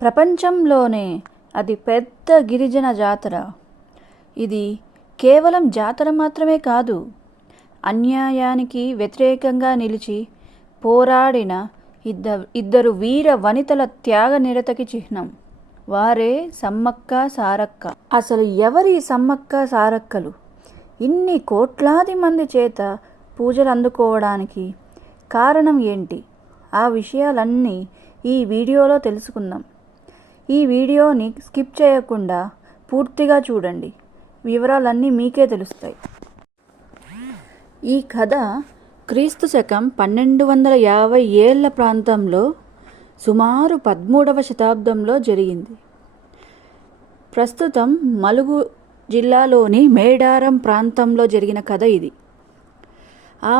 ప్రపంచంలోనే అతి పెద్ద గిరిజన జాతర. ఇది కేవలం జాతర మాత్రమే కాదు, అన్యాయానికి వ్యతిరేకంగా నిలిచి పోరాడిన ఇద్దరు వీర వనితల త్యాగ నిరతకి చిహ్నం. వారే సమ్మక్క సారక్క. అసలు ఎవరి సమ్మక్క సారక్కలు? ఇన్ని కోట్లాది మంది చేత పూజలు అందుకోవడానికి కారణం ఏంటి? ఆ విషయాలన్నీ ఈ వీడియోలో తెలుసుకుందాం. ఈ వీడియోని స్కిప్ చేయకుండా పూర్తిగా చూడండి, వివరాలన్నీ మీకే తెలుస్తాయి. ఈ కథ క్రీస్తు శకం 1250 ఏళ్ల ప్రాంతంలో సుమారు 13వ శతాబ్దంలో జరిగింది. ప్రస్తుతం మలుగు జిల్లాలోని మేడారం ప్రాంతంలో జరిగిన కథ ఇది. ఆ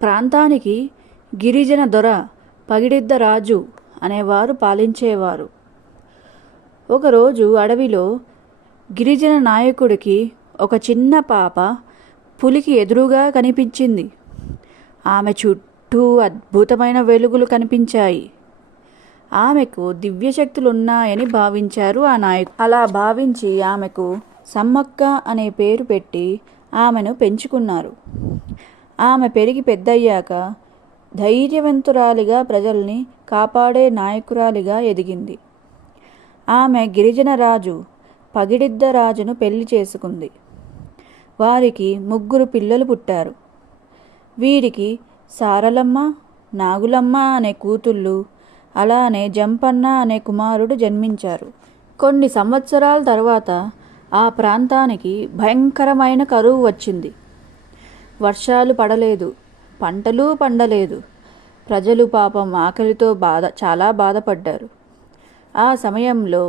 ప్రాంతానికి గిరిజన దొర పగిడిద్ద రాజు అనేవారు పాలించేవారు. ఒకరోజు అడవిలో గిరిజన నాయకుడికి ఒక చిన్న పాప పులికి ఎదురుగా కనిపించింది. ఆమె చుట్టూ అద్భుతమైన వెలుగులు కనిపించాయి. ఆమెకు దివ్యశక్తులున్నాయని భావించారు ఆ నాయకుడు. అలా భావించి ఆమెకు సమ్మక్క అనే పేరు పెట్టి ఆమెను పెంచుకున్నారు. ఆమె పెరిగి పెద్దయ్యాక ధైర్యవంతురాలిగా ప్రజల్ని కాపాడే నాయకురాలిగా ఎదిగింది. ఆమె గిరిజన రాజు పగిడిద్ద రాజును పెళ్లి చేసుకుంది. వారికి 3 పిల్లలు పుట్టారు. వీరికి సారలమ్మ, నాగులమ్మ అనే కూతుళ్ళు, అలానే జంపన్న అనే కుమారుడు జన్మించారు. కొన్ని సంవత్సరాల తర్వాత ఆ ప్రాంతానికి భయంకరమైన కరువు వచ్చింది. వర్షాలు పడలేదు, పంటలు పండలేదు. ప్రజలు పాపం ఆకలితో చాలా బాధపడ్డారు. ఆ సమయంలో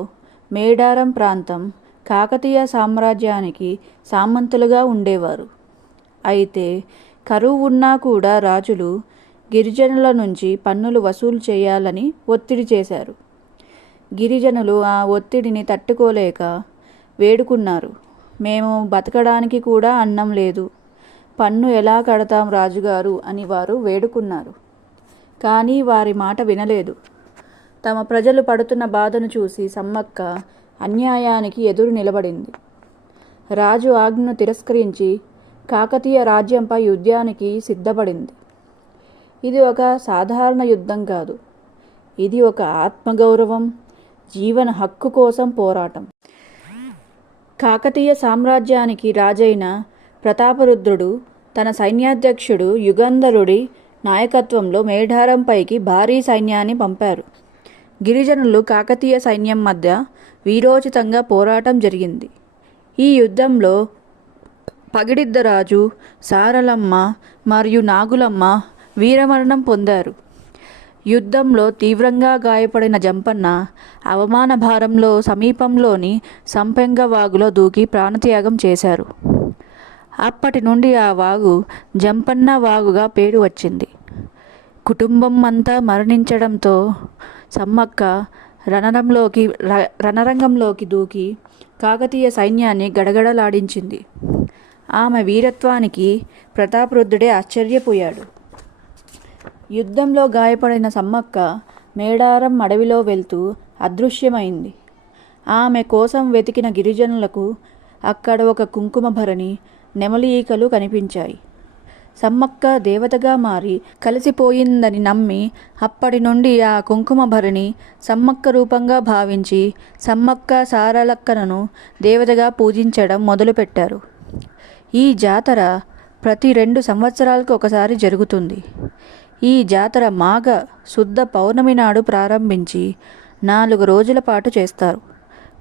మేడారం ప్రాంతం కాకతీయ సామ్రాజ్యానికి సామంతులుగా ఉండేవారు. అయితే కరువు ఉన్నా కూడా రాజులు గిరిజనుల నుంచి పన్నులు వసూలు చేయాలని ఒత్తిడి చేశారు. గిరిజనులు ఆ ఒత్తిడిని తట్టుకోలేక వేడుకున్నారు. మేము బతకడానికి కూడా అన్నం లేదు, పన్ను ఎలా కడతాం రాజుగారు అని వారు వేడుకున్నారు. కానీ వారి మాట వినలేదు. తమ ప్రజలు పడుతున్న బాధను చూసి సమ్మక్క అన్యాయానికి ఎదురు నిలబడింది. రాజు ఆజ్ఞను తిరస్కరించి కాకతీయ రాజ్యంపై యుద్ధానికి సిద్ధపడింది. ఇది ఒక సాధారణ యుద్ధం కాదు, ఇది ఒక ఆత్మగౌరవం, జీవన హక్కు కోసం పోరాటం. కాకతీయ సామ్రాజ్యానికి రాజైన ప్రతాపరుద్రుడు తన సైన్యాధ్యక్షుడు యుగంధరుడి నాయకత్వంలో మేడారంపైకి భారీ సైన్యాన్ని పంపారు. గిరిజనులు కాకతీయ సైన్యం మధ్య వీరోచితంగా పోరాటం జరిగింది. ఈ యుద్ధంలో పగిడిద్ద రాజు, సారలమ్మ మరియు నాగులమ్మ వీరమరణం పొందారు. యుద్ధంలో తీవ్రంగా గాయపడిన జంపన్న అవమాన భారంలో సమీపంలోని సంపెంగ వాగులో దూకి ప్రాణత్యాగం చేశారు. అప్పటి నుండి ఆ వాగు జంపన్న వాగుగా పేరు వచ్చింది. కుటుంబం అంతా మరణించడంతో సమ్మక్క రణరంగంలోకి దూకి కాకతీయ సైన్యాన్ని గడగడలాడించింది. ఆమె వీరత్వానికి ప్రతాపరుద్రుడే ఆశ్చర్యపోయాడు. యుద్ధంలో గాయపడిన సమ్మక్క మేడారం అడవిలో వెళ్తూ అదృశ్యమైంది. ఆమె కోసం వెతికిన గిరిజనులకు అక్కడ ఒక కుంకుమ భరణి, నెమలి ఈకలు కనిపించాయి. సమ్మక్క దేవతగా మారి కలిసిపోయిందని నమ్మి అప్పటి నుండి ఆ కుంకుమ భరణి సమ్మక్క రూపంగా భావించి సమ్మక్క సారలక్కలను దేవతగా పూజించడం మొదలుపెట్టారు. ఈ జాతర ప్రతి 2 సంవత్సరాలకు ఒకసారి జరుగుతుంది. ఈ జాతర మాఘ శుద్ధ పౌర్ణమి నాడు ప్రారంభించి 4 రోజుల పాటు చేస్తారు.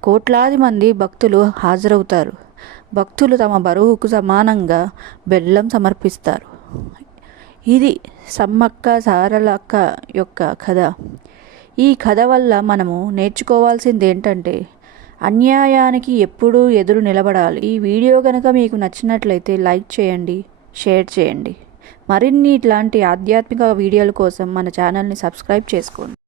కోట్లాది మంది భక్తులు హాజరవుతారు. భక్తులు తమ బరువుకు సమానంగా బెల్లం సమర్పిస్తారు. ఇది సమ్మక్క సారలక్క యొక్క కథ. ఈ కథ వల్ల మనము నేర్చుకోవాల్సింది ఏంటంటే అన్యాయానికి ఎప్పుడూ ఎదురు నిలబడాలి. ఈ వీడియో కనుక మీకు నచ్చినట్లయితే లైక్ చేయండి, షేర్ చేయండి. మరిన్ని ఇట్లాంటి ఆధ్యాత్మిక వీడియోల కోసం మన ఛానల్ని సబ్స్క్రైబ్ చేసుకోండి.